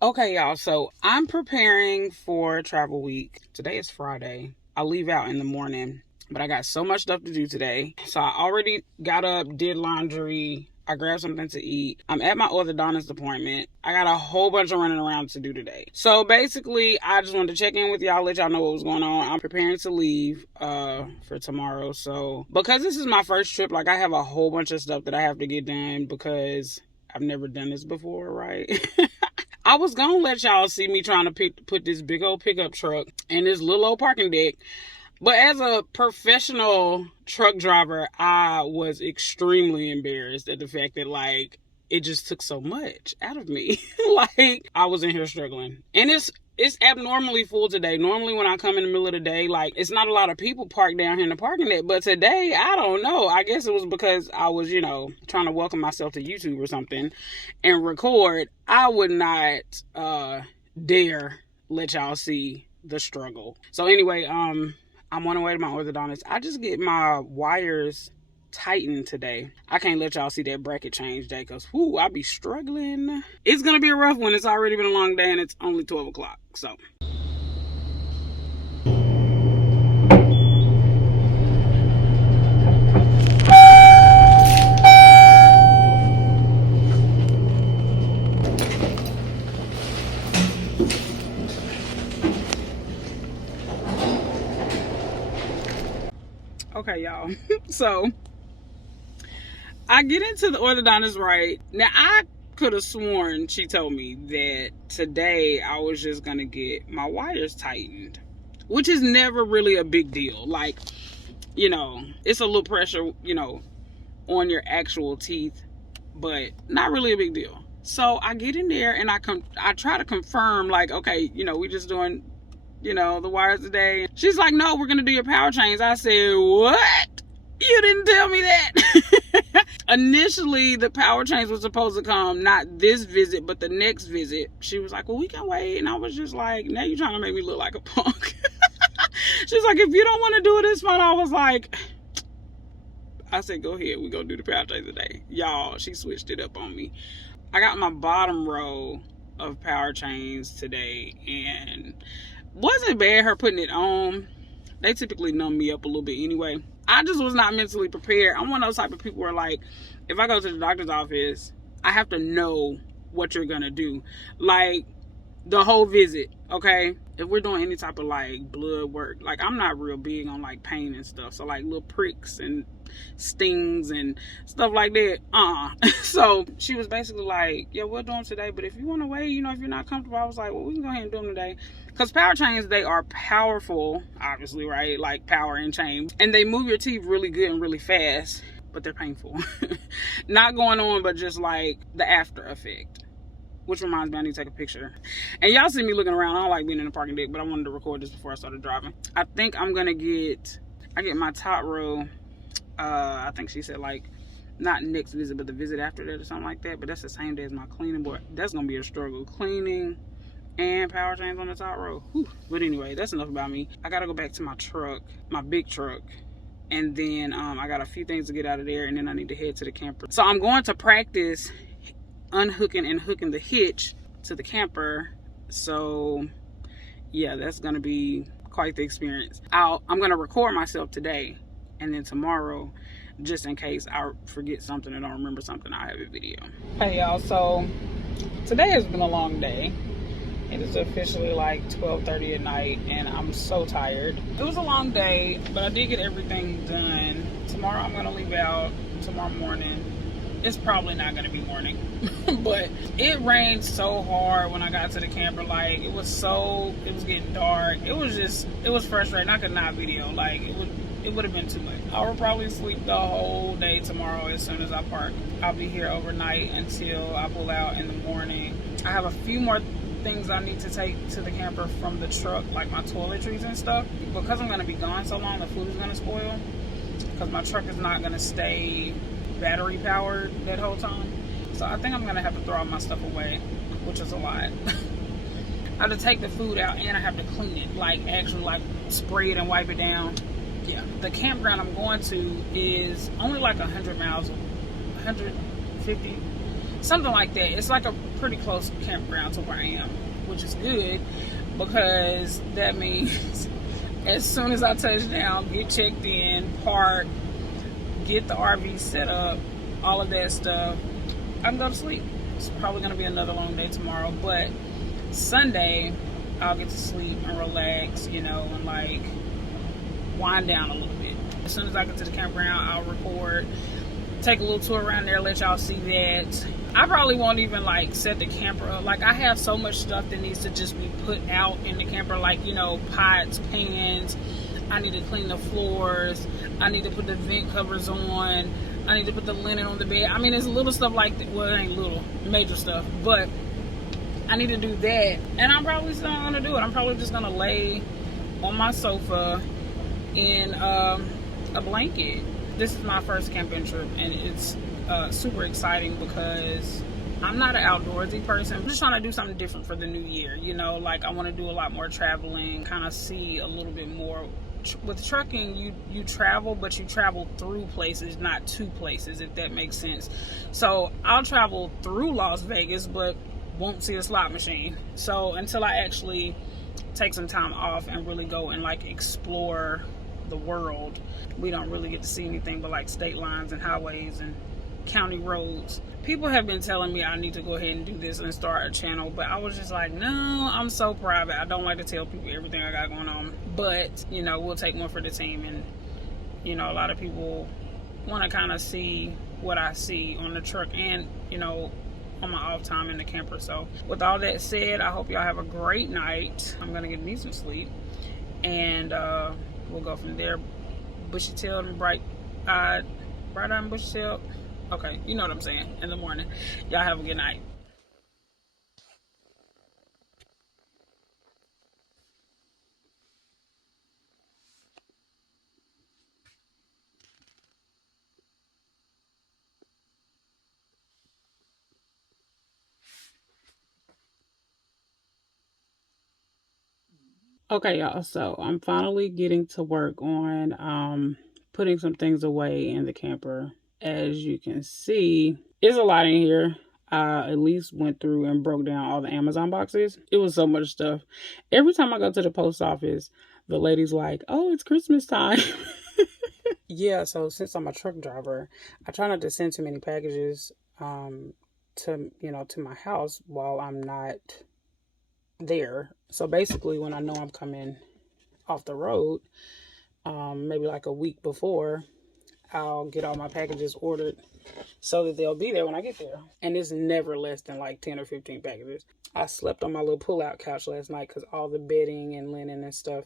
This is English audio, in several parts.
Okay, y'all. So I'm preparing for travel week. Today is Friday. I leave out in the morning, but I got so much stuff to do today. So I already got up, did laundry. I grabbed something to eat. I'm at my orthodontist appointment. I got a whole bunch of running around to do today. So basically, I just wanted to check in with y'all, let y'all know what was going on. I'm preparing to leave for tomorrow. So because this is my first trip, like I have a whole bunch of stuff that I have to get done because I've never done this before, right? I was gonna let y'all see me trying to put this big old pickup truck in this little old parking deck. But as a professional truck driver, I was extremely embarrassed at the fact that, like, it just took so much out of me. Like, I was in here struggling. And it's abnormally full today. Normally when I come in the middle of the day, like, it's not a lot of people parked down here in the parking lot. But today, I don't know. I guess it was because I was, trying to welcome myself to YouTube or something and record. I would not dare let y'all see the struggle. So anyway, I'm on the way to my orthodontist. I just get my wires tightened today. I can't let y'all see that bracket change day because I be struggling. It's gonna be a rough one. It's already been a long day and it's only 12 o'clock. So okay, y'all. So I get into the orthodontist, right? Now I could have sworn she told me that today I was just gonna get my wires tightened, which is never really a big deal. Like, it's a little pressure, on your actual teeth, but not really a big deal. So I get in there and I try to confirm, like, okay, we just doing, the wires today. She's like, no, we're gonna do your power chains. I said, what? You didn't tell me that. Initially, the power chains were supposed to come not this visit, but the next visit. She was like, well, we can wait. And I was just like, now you're trying to make me look like a punk. She's like, if you don't want to do it, it's fine. I was like, I said, go ahead. We're going to do the power chains today. Y'all, she switched it up on me. I got my bottom row of power chains today, and wasn't bad her putting it on. They typically numb me up a little bit anyway. I just was not mentally prepared. I'm one of those type of people where, like, if I go to the doctor's office, I have to know what you're gonna do. Like, the whole visit, okay? If we're doing any type of, like, blood work, like, I'm not real big on, like, pain and stuff. So, like, little pricks and stings and stuff like that, So she was basically like, yeah, we'll do them today, but if you want to wait, if you're not comfortable, I was like, well, we can go ahead and do them today. Because power chains, they are powerful, obviously, right? Like power and chain, and they move your teeth really good and really fast, but they're painful. Not going on, but just like the after effect. Which reminds me, I need to take a picture. And y'all see me looking around. I don't like being in the parking deck, but I wanted to record this before I started driving. I think I'm gonna get my top row. I think she said, like, not next visit, but the visit after that or something like that. But that's the same day as my cleaning. Boy, that's gonna be a struggle. Cleaning and power chains on the top row. Whew. But anyway, that's enough about me. I gotta go back to my truck, my big truck. And then I got a few things to get out of there, and then I need to head to the camper. So I'm going to practice unhooking and hooking the hitch to the camper. So yeah, that's gonna be quite the experience. I'm gonna record myself today, and then tomorrow, just in case I forget something or don't remember something, I'll have a video. Hey y'all, so today has been a long day. It is officially like 12:30 at night, and I'm so tired. It was a long day, but I did get everything done. Tomorrow I'm gonna leave out tomorrow morning. It's probably not gonna be morning, but it rained so hard when I got to the camper. Like, it was getting dark. It was frustrating. I could not video. Like, it would have been too much. I will probably sleep the whole day tomorrow as soon as I park. I'll be here overnight until I pull out in the morning. I have a few more things I need to take to the camper from the truck, like my toiletries and stuff. Because I'm gonna be gone so long, the food is gonna spoil. Because my truck is not gonna stay battery powered that whole time. So I think I'm gonna have to throw all my stuff away, which is a lot. I have to take the food out and I have to clean it, like actually like spray it and wipe it down. Yeah, the campground I'm going to is only like 100 miles, 150, something like that. It's like a pretty close campground to where I am. which is good because that means as soon as I touch down, get checked in, park, get the RV set up, all of that stuff, I can go to sleep. It's probably going to be another long day tomorrow, but Sunday, I'll get to sleep and relax, and like wind down a little bit. As soon as I get to the campground, I'll record, take a little tour around there, let y'all see that. I probably won't even like set the camper up. Like, I have so much stuff that needs to just be put out in the camper, like, pots, pans. I need to clean the floors. I need to put the vent covers on. I need to put the linen on the bed. I mean, it's little stuff like that. Well, it ain't little, major stuff, but I need to do that. And I'm probably still not gonna do it. I'm probably just gonna lay on my sofa in a blanket. This is my first camping trip, and it's super exciting because I'm not an outdoorsy person. I'm just trying to do something different for the new year. Like, I want to do a lot more traveling, kind of see a little bit more. With trucking, you travel, but you travel through places, not to places, if that makes sense. So I'll travel through Las Vegas, but won't see a slot machine. So until I actually take some time off and really go and like explore the world, we don't really get to see anything but like state lines and highways and county roads. People have been telling me I need to go ahead and do this and start a channel, but I was just like, no, I'm so private. I don't like to tell people everything I got going on. But we'll take one for the team, and a lot of people want to kind of see what I see on the truck and on my off time in the camper. So with all that said, I hope y'all have a great night. I'm gonna get me some sleep, and we'll go from there. Bushy tailed and bright-eyed and bushy tailed. Okay, you know what I'm saying. In the morning. Y'all have a good night. Okay, y'all, so I'm finally getting to work on putting some things away in the camper. As you can see, there's a lot in here. I at least went through and broke down all the Amazon boxes. It was so much stuff. Every time I go to the post office, the lady's like, oh, it's Christmas time. Yeah, so since I'm a truck driver, I try not to send too many packages to my house while I'm not there. So basically, when I know I'm coming off the road, maybe like a week before, I'll get all my packages ordered so that they'll be there when I get there. And it's never less than like 10 or 15 packages. I slept on my little pull-out couch last night because all the bedding and linen and stuff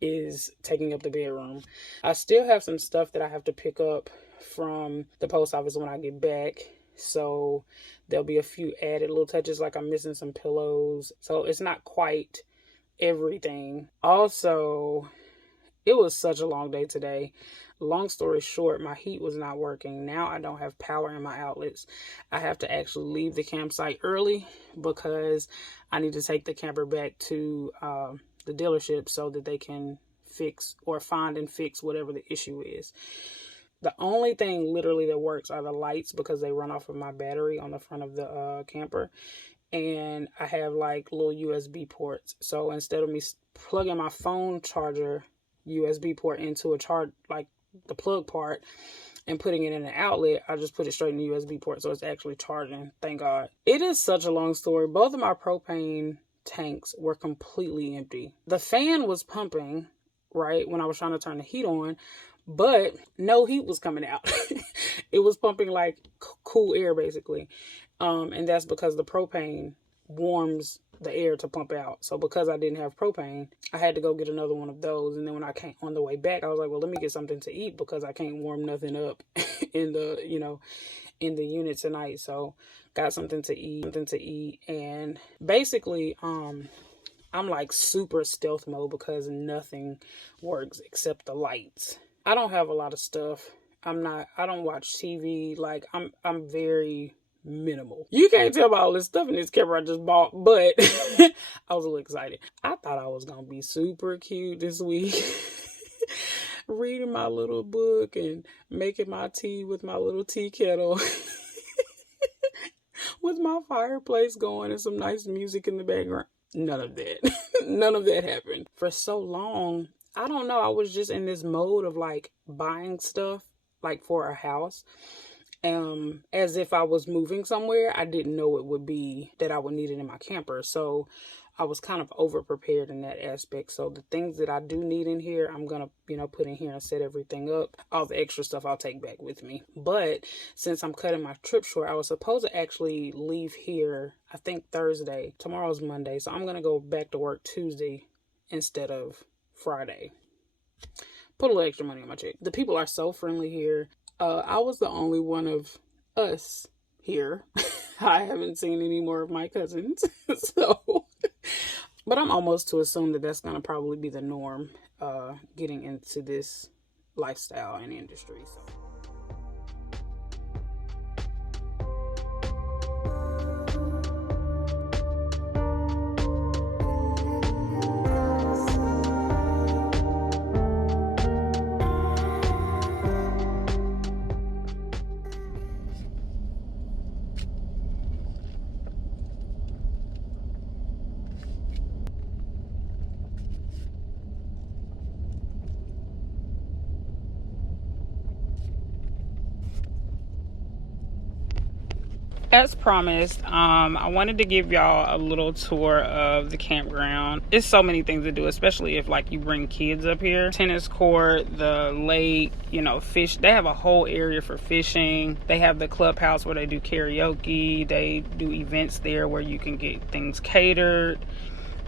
is taking up the bedroom. I still have some stuff that I have to pick up from the post office when I get back. So there'll be a few added little touches, like I'm missing some pillows. So it's not quite everything. Also, it was such a long day today. Long story short, my heat was not working. Now I don't have power in my outlets. I have to actually leave the campsite early because I need to take the camper back to the dealership so that they can fix or find and fix whatever the issue is. The only thing literally that works are the lights because they run off of my battery on the front of the camper. And I have like little USB ports. So instead of me plugging my phone charger USB port into a charge, like the plug part, and putting it in an outlet, I just put it straight in the USB port. So it's actually charging. Thank God. It is such a long story. Both of my propane tanks were completely empty. The fan was pumping, right, when I was trying to turn the heat on, but no heat was coming out. It was pumping like cool air basically. And that's because the propane warms the air to pump out. So because I didn't have propane, I had to go get another one of those. And then when I came on the way back, I was like, well, let me get something to eat because I can't warm nothing up in the unit tonight. So got something to eat. And basically, I'm like super stealth mode because nothing works except the lights. I don't have a lot of stuff. I don't watch TV. Like I'm very minimal. You can't tell by all this stuff in this camera I just bought, but I was a little excited. I thought I was gonna be super cute this week. Reading my little book and making my tea with my little tea kettle. With my fireplace going and some nice music in the background. None of that. None of that happened. For so long, I don't know, I was just in this mode of like buying stuff like for a house. As if I was moving somewhere. I didn't know it would be that I would need it in my camper. So I was kind of over prepared in that aspect. So the things that I do need in here, I'm gonna, put in here and set everything up. All the extra stuff I'll take back with me. But since I'm cutting my trip short, I was supposed to actually leave here, I think Thursday. Tomorrow's Monday. So I'm gonna go back to work Tuesday instead of Friday. Put a little extra money on my check. The people are so friendly here. I was the only one of us here. I haven't seen any more of my cousins. So, but I'm almost to assume that that's going to probably be the norm, getting into this lifestyle and industry. So. As promised, I wanted to give y'all a little tour of the campground. It's so many things to do, especially if like you bring kids up here. Tennis court, the lake, fish. They have a whole area for fishing. They have the clubhouse where they do karaoke. They do events there where you can get things catered.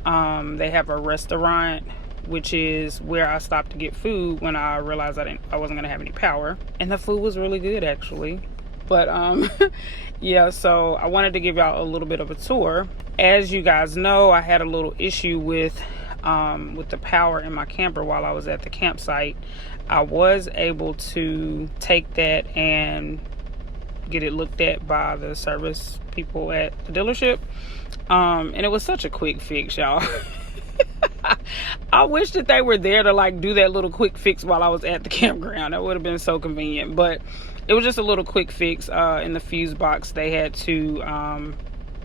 They have a restaurant, which is where I stopped to get food when I realized I wasn't gonna have any power. And the food was really good, actually. But yeah, so I wanted to give y'all a little bit of a tour. As you guys know, I had a little issue with the power in my camper while I was at the campsite. I was able to take that and get it looked at by the service people at the dealership. And it was such a quick fix, y'all. I wish that they were there to like do that little quick fix while I was at the campground. That would have been so convenient. But it was just a little quick fix in the fuse box. They had to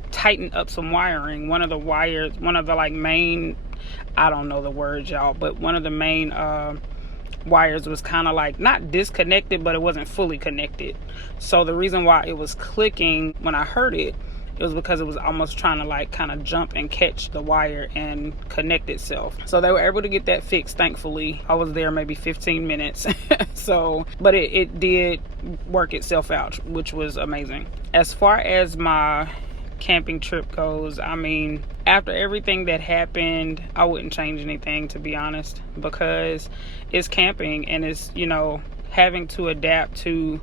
tighten up some wiring. One of the wires, one of the like main, I don't know the words, y'all, but one of the main wires was kind of like not disconnected, but it wasn't fully connected. So the reason why it was clicking when I heard it, it was because it was almost trying to like kind of jump and catch the wire and connect itself. So they were able to get that fixed, thankfully. I was there maybe 15 minutes. So, but it did work itself out, which was amazing. As far as my camping trip goes, I mean, after everything that happened, I wouldn't change anything, to be honest, because it's camping and it's, having to adapt to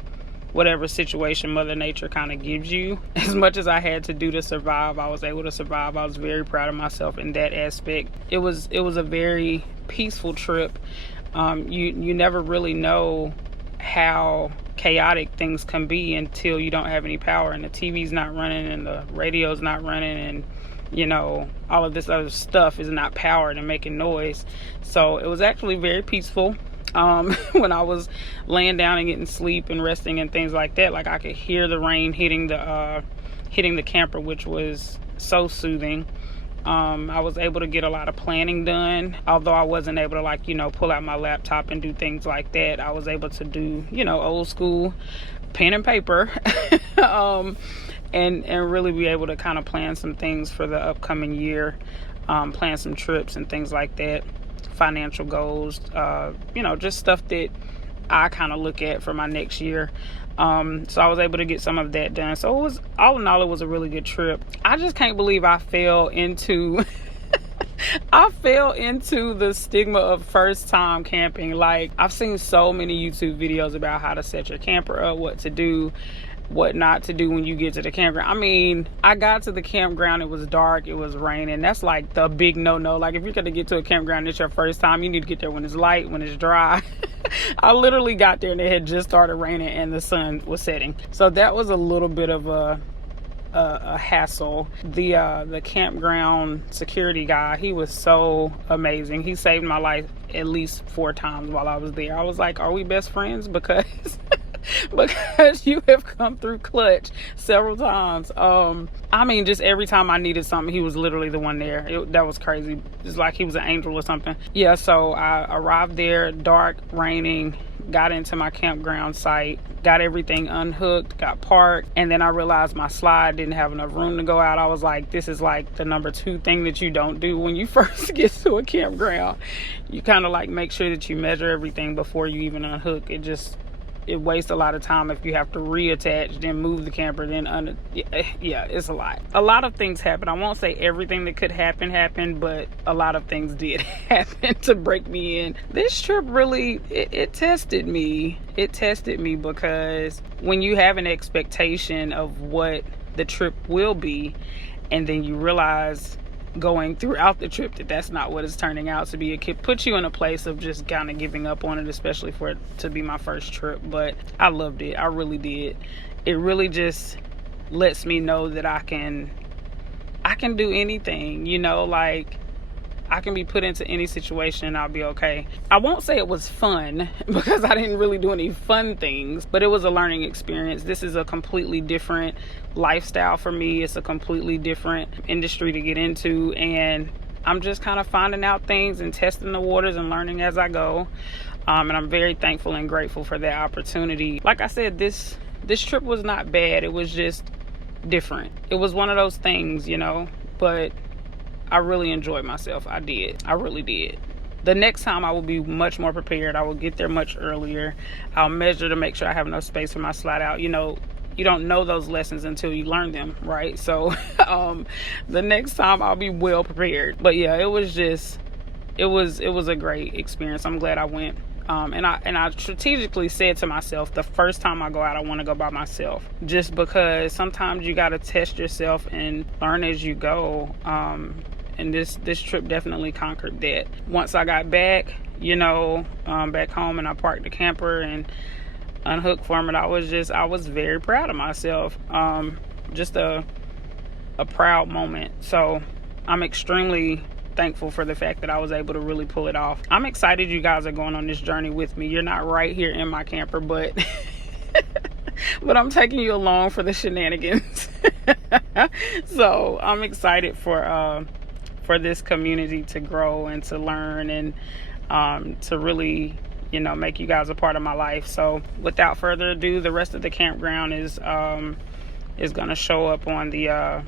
whatever situation Mother Nature kind of gives you. As much as I had to do to survive, I was able to survive. I was very proud of myself in that aspect. It was a very peaceful trip. You never really know how chaotic things can be until you don't have any power and the TV's not running and the radio's not running and all of this other stuff is not powered and making noise. So it was actually very peaceful. When I was laying down and getting sleep and resting and things like that, like I could hear the rain hitting the camper, which was so soothing. I was able to get a lot of planning done, although I wasn't able to pull out my laptop and do things like that. I was able to do old school pen and paper and really be able to kind of plan some things for the upcoming year, plan some trips and things like that. Financial goals, just stuff that I kind of look at for my next year. So I was able to get some of that done. So it was, all in all, it was a really good trip. I just can't believe I fell into the stigma of first time camping. Like, I've seen so many YouTube videos about how to set your camper up, what to do, what not to do when you get to the campground. I mean, I got to the campground, it was dark, it was raining. That's like the big no-no. Like, if you're gonna get to a campground, it's your first time, you need to get there when it's light, when it's dry. I literally got there and it had just started raining and the sun was setting. So that was a little bit of a hassle. The campground security guy, he was so amazing. He saved my life at least 4 times while I was there. I was like, are we best friends? Because because you have come through clutch several times. I mean, just every time I needed something, he was literally the one there. That was crazy. It's like he was an angel or something. Yeah, so I arrived there, dark, raining, got into my campground site, got everything unhooked, got parked, and then I realized my slide didn't have enough room to go out. I was like, this is like the number 2 thing that you don't do when you first get to a campground. You kind of like make sure that you measure everything before you even unhook. It wastes a lot of time if you have to reattach, then move the camper, then yeah, it's a lot. A lot of things happen. I won't say everything that could happen happened, but a lot of things did happen to break me in. This trip really, it tested me. It tested me because when you have an expectation of what the trip will be, and then you realize going throughout the trip that that's not what it's turning out to be, it could put you in a place of just kind of giving up on it, especially for it to be my first trip. But I loved it. I really did. It really just lets me know that I can do anything, you know, like I can be put into any situation and I'll be okay. I won't say it was fun because I didn't really do any fun things, but it was a learning experience. This is a completely different lifestyle for me. It's a completely different industry to get into, and I'm just kind of finding out things and testing the waters and learning as I go. And I'm very thankful and grateful for that opportunity. Like I said, this trip was not bad. It was just different. It was one of those things, you know, but I really enjoyed myself. I did. I really did. The next time I will be much more prepared. I will get there much earlier. I'll measure to make sure I have enough space for my slide out. You know, you don't know those lessons until you learn them, right? So the next time I'll be well prepared. But yeah, it was a great experience. I'm glad I went. And I strategically said to myself, the first time I go out, I want to go by myself, just because sometimes you got to test yourself and learn as you go. And this trip definitely conquered that. Once I got back, you know, back home, and I parked the camper and unhooked from it, I was very proud of myself. Just a proud moment. So I'm extremely thankful for the fact that I was able to really pull it off. I'm excited you guys are going on this journey with me. You're not right here in my camper, but but I'm taking you along for the shenanigans. So I'm excited for this community to grow and to learn and to really, you know, make you guys a part of my life. So without further ado, the rest of the campground is going to show up on the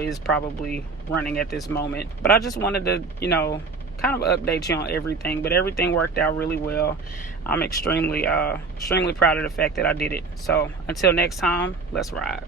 is probably running at this moment. But I just wanted to, you know, kind of update you on everything. But everything worked out really well. I'm extremely proud of the fact that I did it. So until next time, let's ride.